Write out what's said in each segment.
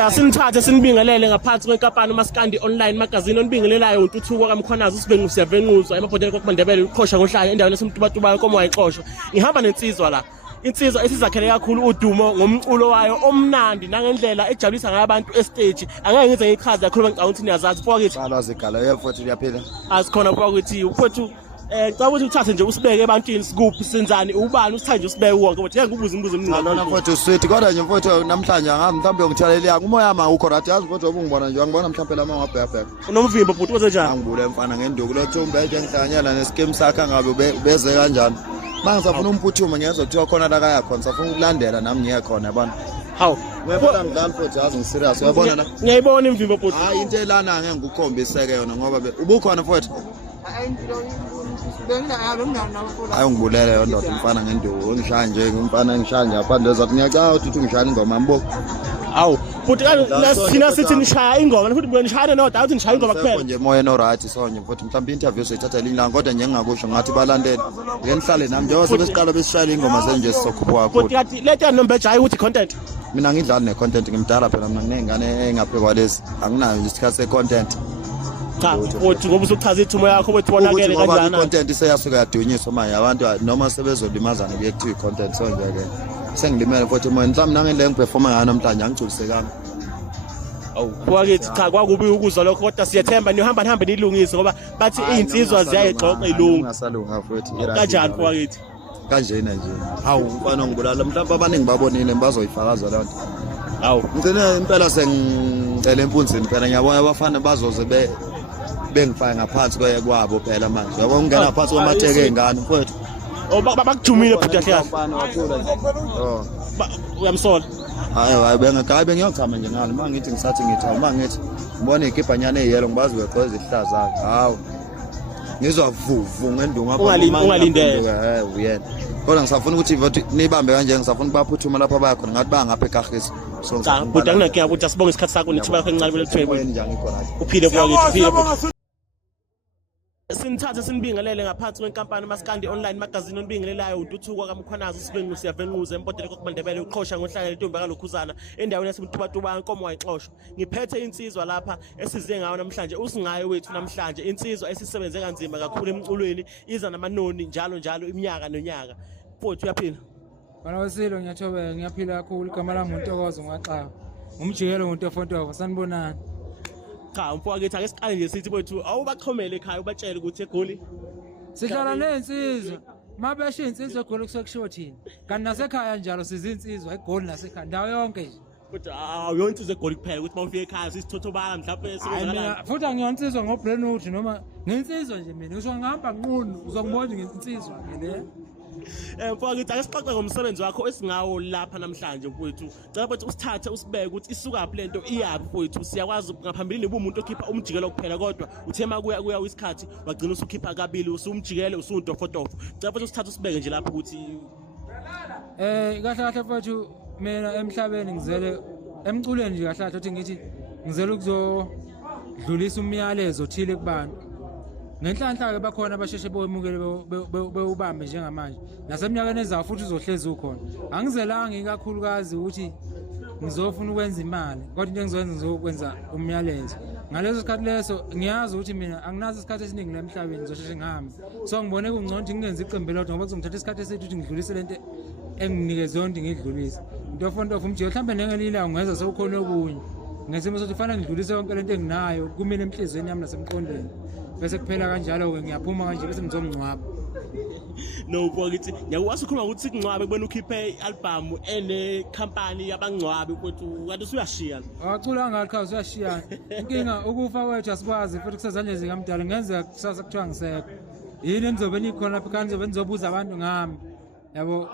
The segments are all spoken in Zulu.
Asinithathe sinibingelele ngaphansi kwenkampani uMaskandi Online Magazine onibingelelayo uNtuthuko kaMkhwanazi uSibengu siyavenquzwa emabhodlela kokuMandebele uqhosha ngohlanga endaweni yasemtubatubayo komowayiqosho. Ngihamba nensizwa la. Insizwa esizakhele kakhulu udumo ngomculo wayo omnandi nangendlela ejabulisa ngayo abantu estage. Angeke ngize ngichaze kakhulu ngicabanga ukuthi niyazazi mfowethu. Alazi igala yemfowethu liyaphila. Asikhona mfowethu mfowethu cha ukuthi uthathe nje usibeke ebantwini sikuphi senzani ubani usithanje usibeke wonke kodwa ngeke ubuze imibuzo eminingi. Lona mfowethu sweet kodwa nje mfowethu namhlanje ngami mhlawumbe ngithalela umoya ma ukho right yazi mfowethu obungibona nje ngibona mhlawumbe lama ngabheka. Unomvimbo bhuti wenze njani? Angibule mfana ngenduku lothumbe nje ngihlanganyela nescheme sakhe ngabe beze kanjani. Mangisafuna umphuthuma ngiyenza kuthiwa khona la kaya khona safuna ukulandela nami ngiye khona yabona. Hawu uyabona ngidlala futhi yazi ngiserious uyabona la. Ngiyayibona imvimbo bhuti. Hayi into elana ngeke ngikukhombiseke yona ngoba ubukhona futhi. Hayi ngibulele yona ndoda mfana ngenduku ngishaya nje ngimfana ngishaya nje apha ndozathi ngiyacala ukuthi ngishaya ingoma mbo. Awu futhi thina sithi nishaya ingoma futhi buye nishaya nodwa uthi nishaya ingoma kuphela. Nje moya no right sonye futhi mhlawumbe interview soyithatha lilanga kodwa nje ngingakusho ngathi balandele. Ngeke nihlale nami njengoba sebesiqala besishaya ingoma zenje sizokhuphuka kakhulu. Futhi kathi lethe nombeja hayi ukuthi content. Mina ngidlala ne content ngimdala phela mina nginengane engaphekwa lezi anginayo isikhathi se content. Cha futhi ngoba usuchaza ithumo yakho bethi bonakele kanjani. Content iseyasuka yadunyiswa manje abantu noma sebezolimazana kuye kuthiwa content sonje ke. Sengilimele futhi moya mhlawumbe nangendlela ngiperforma ngayo namhlanje angigculisekanga. Awu kwakithi cha kwakubi ukuzwa lokho kodwa siyethemba nihamba nihambe nilungise ngoba bathi insizwa ziyayixoxa ilungu. Ngasalunga futhi Kanjani kwakithi? Kanjena nje. Hawu mfana ngibulala mhlawumbe abaningi babonile bazoyifakaza lento. Hawu ngicela impela sengicela empunzini phela ngiyabona abafana bazoze bengifaka ngaphansi kwabo phela manje yabo ungena phansi kwamateke engane mfowethu. Bakujumile futhi kahle oh uyamsola. Hayi bengakabe ngiyochama nje ngalo mangithi ngisathi ngithawu mangithi ngibona ikhipanyana eyelo ngibazi beqhoza ihlaza hawu ngizwa vuvu ngendunga ungalindele uyena kodwa ngisafuna ukuthi nibambe kanje ngisafuna ukubaphuthuma lapha baya khona ngathi bangapha eKagisi so kodwa nginakuya ukuthi asibonge isikhathi sakho nithiba yakho encane kulethwe njani khona uphile kwakithi Sinithathe sinibingelele ngaphansi kwenkampani uMaskandi Online Magazine onibingelelayo uNtuthuko kaMkhwanazi uSibengu siyavenquza emabhodlela kokuMandebele uqhosha ngohlanga lentombi kaLokhuzana endaweni yasemtubatuba inkomowayiqosho. Ngiphethe insizwa lapha esize ngayo namhlanje usingayo wethu namhlanje insizwa esisebenze kanzima kakhulu emculweni iza namanoni njalo iminyaka nonyaka. Mfowethu uyaphila? Bana wesilo ngiyathobeka ngiyaphila kakhulu igama lami uNtokozo ngaxa. Umjikelo uNtofontofo sanibonana. Cha mfowethu ake siqale nje sithi wethu awubaxhomele ekhaya ubatshele ukuthi eGoli sihlala nensizwa mabeshe insizwa eGoli kusekushiwo thina kanti nasekhaya njalo sizinsizwa eGoli nasekhaya ndawo yonke nje kodwa awuyona insizwa eGoli kuphela ukuthi mawufika ekhaya sisithothobala mhlawumbe sebenza futhi angiyonsizwa ngoBrandwood noma nginsizwa nje mina usho ngihamba nqunu uzongibona nginsizwa ngile mfowethu ake sixoxe ngomsebenzi wakho esingawo lapha namhlanje mfowethu. Cela ukuthi usithathe usibeke ukuthi isuka phi lento iyapi mfowethu. Siyakwazi ngaphambili umuntu okhipha umjikelo kuphela kodwa uthema kuya isikhathi wagcina usukhipha kabili usumjikele usuntofotofo. Cela ukuthi usithathe usibeke nje lapha ukuthi kahle mfowethu mina emhlabeni ngizele emculweni nje kahle ukuthi ngithi ngizele ukuzodlulisa umyalezo othile kubantu. Ngenhlanhla ke bakhona abasheshe boyemukele bewubambe njengamanje naseminyakeni ezayo futhi uzohlezi ukhona angizelanga ikakhulukazi ukuthi ngizofuna ukwenza imali kodwa into engizoyenza ngizokwenza umyalezo ngaleso sikhathi leso ngiyazi ukuthi mina anginazo isikhathi esiningi emhlabeni ngizosheshe ngihambe so ngibone kungcono ukuthi ngingenza iqembu lodwa ngoba kuzongithatha isikhathi esithi ukuthi ngidlulise lento enginikeze yonke ngidlulise Ntofontofo umjikelo mhlambe nengelila ungenza sewukhona okunye ngesimo sokuthi kufanele ngidlulise yonke lento enginayo kumina emhlizweni yami nasemqondweni bese kuphela kanjalo ke ngiyaphuma kanje bese ngizomncwaba no mfowethu ngiyakwazi ukukhuluma ukuthi sikungcwabe kubona ukhiphe i-album ene company yabangcwabi mfowethu kanti usuyashiya acula ngakho usuyashiya inkinga ukufa kwethu asikwazi futhi kusezandleni zikamdala ngenzeka kusasa kuthiwa ngisekho yini enizobe nikhona lapha kanti nizobe nizobuza abantu ngami yabo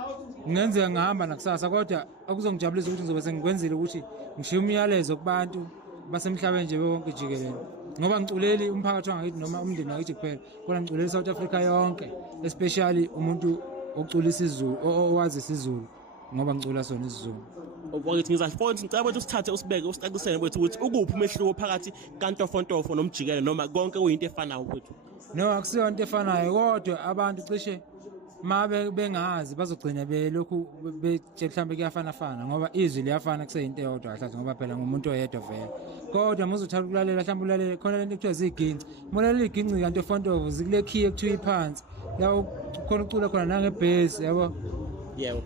ngenzeka ngihamba nakusasa kodwa akuzongijabulisa ukuthi ngizobe sengikwenzile ukuthi ngishiye umyalezo kubantu basemhlabeni nje bonke jikelele ngoba ngiculeli umphakathi wangakithi noma umndeni wakithi kuphela kodwa ngiculeli South Africa yonke especially umuntu ocula isiZulu owazi isiZulu ngoba ngicula sona isiZulu. Mfowethu ngizafona ngicela ukuthi usithathe usibeke usicacisele mfowethu ukuthi ukuphi umehluko phakathi kaNtofontofo nomjikelo noma konke kuyinto efanayo mfowethu. No akusiyonto efanayo kodwa abantu cishe bengazi bazogcina belokhu betshela mhlawumbe kuyafanafana ngoba izwi liyafana kuseyinto eyodwa kahle ngoba phela ngumuntu oyedwa vele kodwa muzothatha ukulalela mhlawumbe ulalele khona lento ekuthiwa ziginci mulalela iginci kanti efontovu zikule key ekuthiwa iphansi la khona ucula khona nangebhesi yabo yebo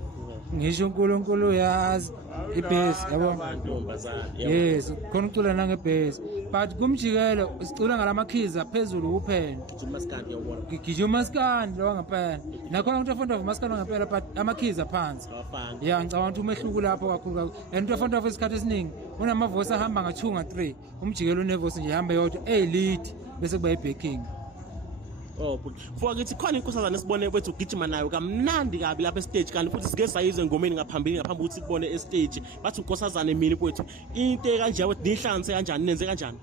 ngisho uNkulunkulu yazi ibhesi yabo ntombazana yes khona ucula nangebhesi but kumjikelo sicula ngalamakhiza phezulu kuphela uMaskandi yawubona gijima maskandi lo ngempela nakhona umuntu efonda maskandi ngempela but amakhiza phansi awafani ya ngicabanga ukuthi umehluko lapho kakhulu and umuntu efonda isikhathi esiningi unamavoice ahamba nga2 nga3 umjikelo unevoice nje ihamba yodwa lead bese kuba ibacking. Oh but for kithi khona inkosazana esibone bethu ugijima nayo kamnandi kabi lapha e-stage kanti futhi sike sayizwe ngomeni ngaphambi ukuthi kubone e-stage bathi unkosazana emini kwethu into kanje ukuthi nihlanganise kanjani nenze kanjani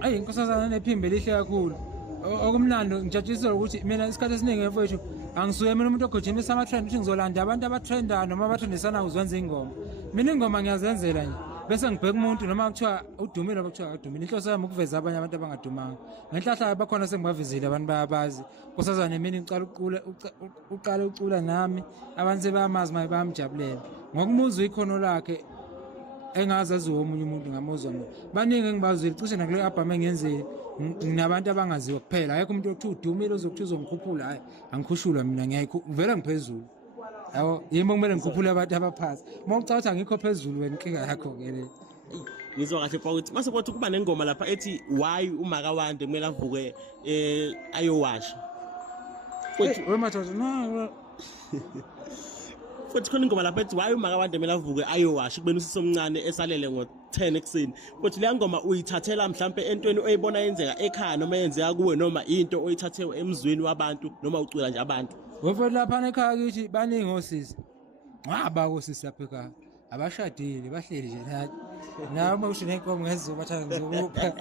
Ayi inkosazana nephimbe lihle kakhulu okumnandi ngijatshisa ukuthi mina isikhathi esiningi mfowethu angisuye mina umuntu ogijimisa ama-trend ukuthi ngizolanda abantu abatrendayo noma abathrendisanayo uzwenza ingoma mina ingoma ngiyazenzela nje bese ngibheka umuntu noma kuthiwa udumile noma kuthiwa akadumile inhloso yami ukuveza abanye abantu abangadumanga ngenhlahla bakhona sengibavezile abantu bayabazi nkosazana mina uqala ucula nami abantu sebayamazi maye bayamjabulela ngokumuzwa ikhono lakhe engazaziwa omunye umuntu ngamuzwa mina baningi engibazile cishe nakule album engiyenzile nginabantu abangaziwa kuphela akekho umuntu okuthiwa udumile uzokuthiwa uzongikhuphula hayi angikhushulwa mina vele ngiphezulu yabo yimo kumele ngikhuphule abantu abaphansi uma ucabanga ngikho phezulu wena inkinga yakho-ke le ngizwa kahle ukuthi mase kwathi kuba nengoma lapha ethi why uMakawande kumele avuke ayowasha wemathatha no futhi khona ingoma lapha ethi why uMakawande kumele avuke ayowasha kubeni usisi omncane esalele ngo-10 ekuseni futhi leya ngoma uyithathela mhlampe entweni oyibona yenzeka ekhaya noma yenzeka kuwe noma into oyithathe emzweni wabantu noma ucula nje abantu Wofela lapha ekhaya kithi baningi osisi. Ngaba osisi lapha ekhaya. Abashadile bahleli nje nathi. Nami usho nenkomo ngezizobathatha ngizokupha.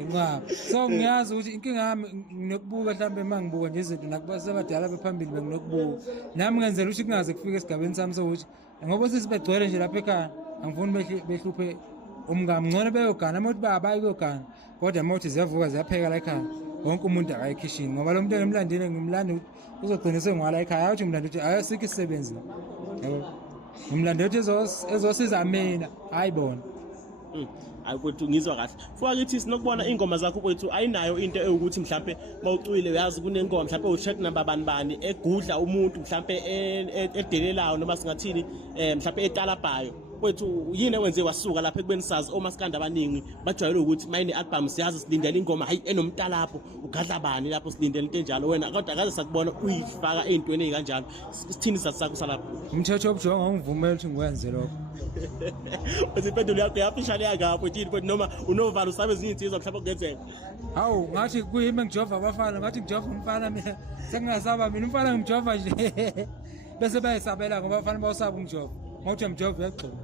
Ngqaba. So ngiyazi ukuthi inkinga yami nginokubuka mhlambe mangibuka nje izinto nakubasebadala bephambili benginokubuka. Nami ngenzela ukuthi kungaze kufike esigabeni sami sokuthi ngoba osisi begcwele nje lapha ekhaya angifuni behluphe umngami ngcono beyogana ukuthi bayabayi kuyogana kodwa mawuthi ziyavuka ziyapheka la ekhaya. Wonke umuntu akayikhishini ngoba lo muntu engimlandile ngimlanda uzogcina sengwala ekhaya athi umlando uthi ayisikho isisebenzi yabo ngimlando uthi ezosiza mina hayibona ayikuthi ngizwa kahle futhi kithi sinokubona ingoma zakho kwethu ayinayo into ewukuthi mhlambe mawucwile uyazi kunengoma mhlambe utrack number bani egudla umuntu mhlambe edelelayo noma singathini mhlambe etalabhayo kwethu yini ewenze wasuka lapha ekubeni sazi oMaskandi abaningi bajwayele ukuthi mayine album siyazi silindele ingoma hayi enomta lapho ugadla bani lapho silindele into enjalo wena kodwa akaze sakubona uyifaka ezintweni ezikanjalo sithini sakho salapha umthetho obujonga ongivumela ukuthi ngikwenze lokho uziphendula yakho yaphishana yakapho yini kodwa noma unovalo sabe ezinye insizwa mhlawumbe kungenzeka hawu ngathi kuyimi ngijova abafana ngathi ngijova umfana mina sengingasaba mina umfana ngimjova nje bese bayisabela ngoba abafana bawusaba umjova ngokuthi umjova uyagxola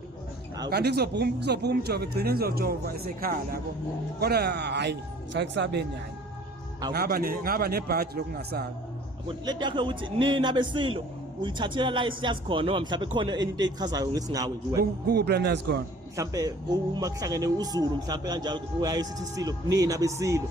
kanti kuzophuma umjova egcina ngizojova esekhaya lapho kodwa hayi sakusabeni hayi ngaba nebhaji lokungasabi lento yakho ukuthi nina besilo uyithathela la isiyazi khona noma mhlawumbe khona into echazayo ngesingawe nje wena ku plan yazi khona mhlawumbe uma kuhlangene uZulu mhlawumbe kanjalo uyayisithi silo nina besilo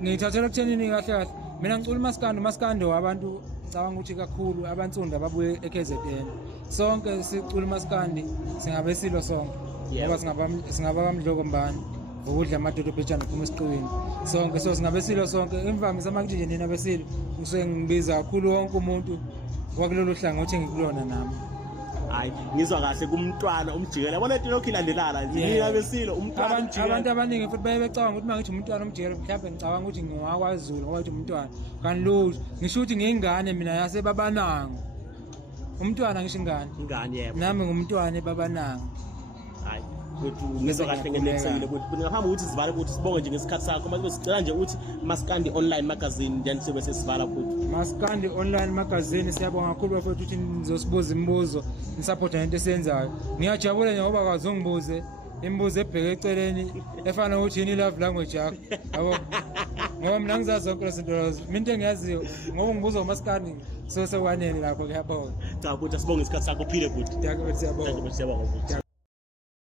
ngithathela kuthenini kahle kahle mina ngicula uMaskandi wabantu cabanga ukuthi kakhulu abantsunda babuye eKZN sonke sicula uMaskandi singabesilo sonke ngoba singaba kamdloko mbani ukudla amadodo phechana phuma esiqwini sonke so singabesilo sonke imvamisa makuthi nje nina besilo ngisuke ngibiza kakhulu wonke umuntu wakulolu hlangothi engikulona nami hayi ngizwa kahle kumntwana umjikela yabona into lokhu ilandelana nje nina besilo umntwana umjikela abantu abaningi futhi becabanga ukuthi mangithi umntwana umjikela mhlawumbe ngicabanga ukuthi ngowakwaZulu ngoba ukuthi umntwana kanti lo ngisho ukuthi ngiyingane mina yasebabananga umntwana ngisho ingane yebo nami ngumntwana ebabananga hayi kwethu ngizwa kahle ngelexile kwethu ngaphambi ukuthi sivale ukuthi sibonge nje ngesikhathi sakho manje sicela nje ukuthi Maskandi Online Magazine then sibe sesivala futhi Maskandi Online Magazine siyabonga kakhulu bafethu ukuthi nizosibuza imibuzo nisupport into esenzayo ngiyajabula nje ngoba kwazongibuze imibuzo ebheke eceleni efana ukuthi yini love language yakho yabo ngoba mina ngizazi zonke lezi zinto lezo mina into engiyaziyo ngoba ngibuza uMaskandi so sekwanele lapho kuyabonga cha ukuthi sibonge isikhathi sakho phile futhi siyabonga